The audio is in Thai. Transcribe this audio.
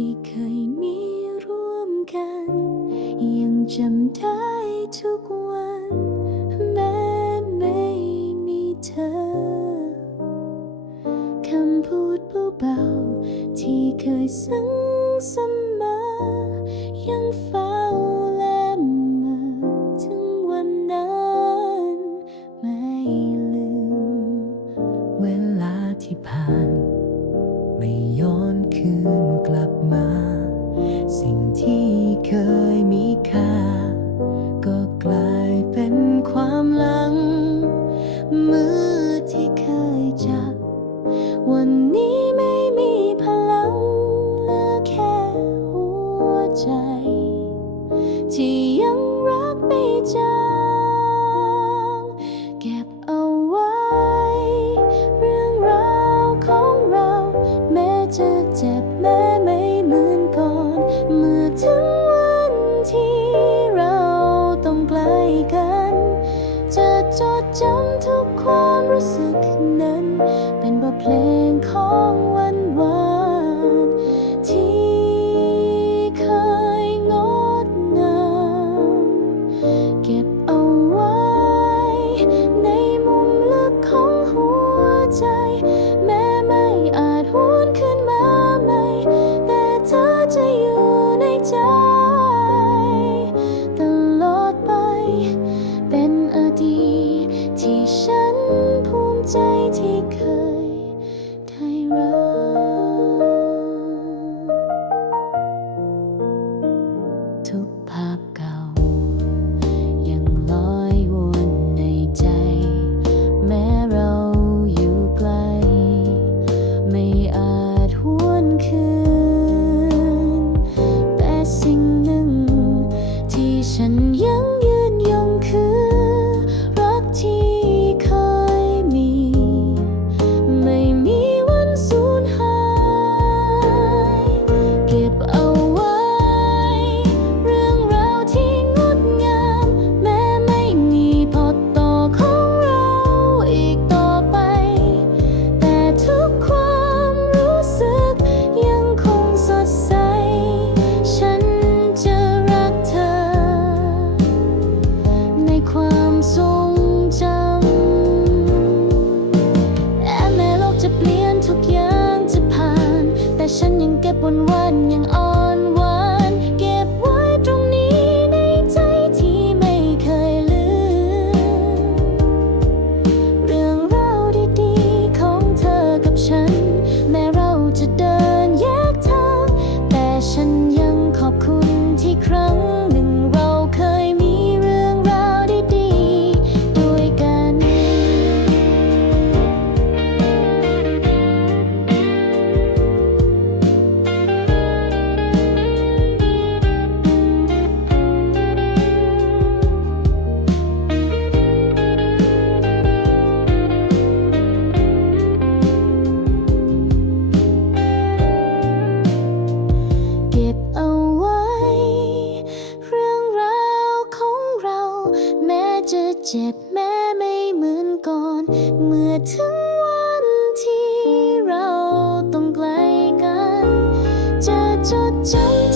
ที่เคยมีร่วมกัน ยังจำได้ทุกวัน แม้ไม่มีเธอ คำพูดเบาๆที่เคยซึ้งเสมอ ยังเฝ้าและเมื่อถึงวันนั้น ไม่ลืม เวลาที่ผ่าน ไม่ย้อนคืน กลับมา สิ่งที่เคยมีค่า ก็กลายเป็นความหลัง มือที่เคยจับ วันนี้ไม่มีพลังเหลือแค่หัวใจ ที่ รู้สึกนั้น เป็นบทเพลงของวันวานที่เคยงดงามเก็บเอาไว้ ในมุมลึกของหัวใจ ทุกอย่างจะผ่าน แต่ฉันยังเก็บวันวันยังอ่อ เหมือนก่อน เมื่อถึงวันที่เราต้องไกลกัน จะจดจำ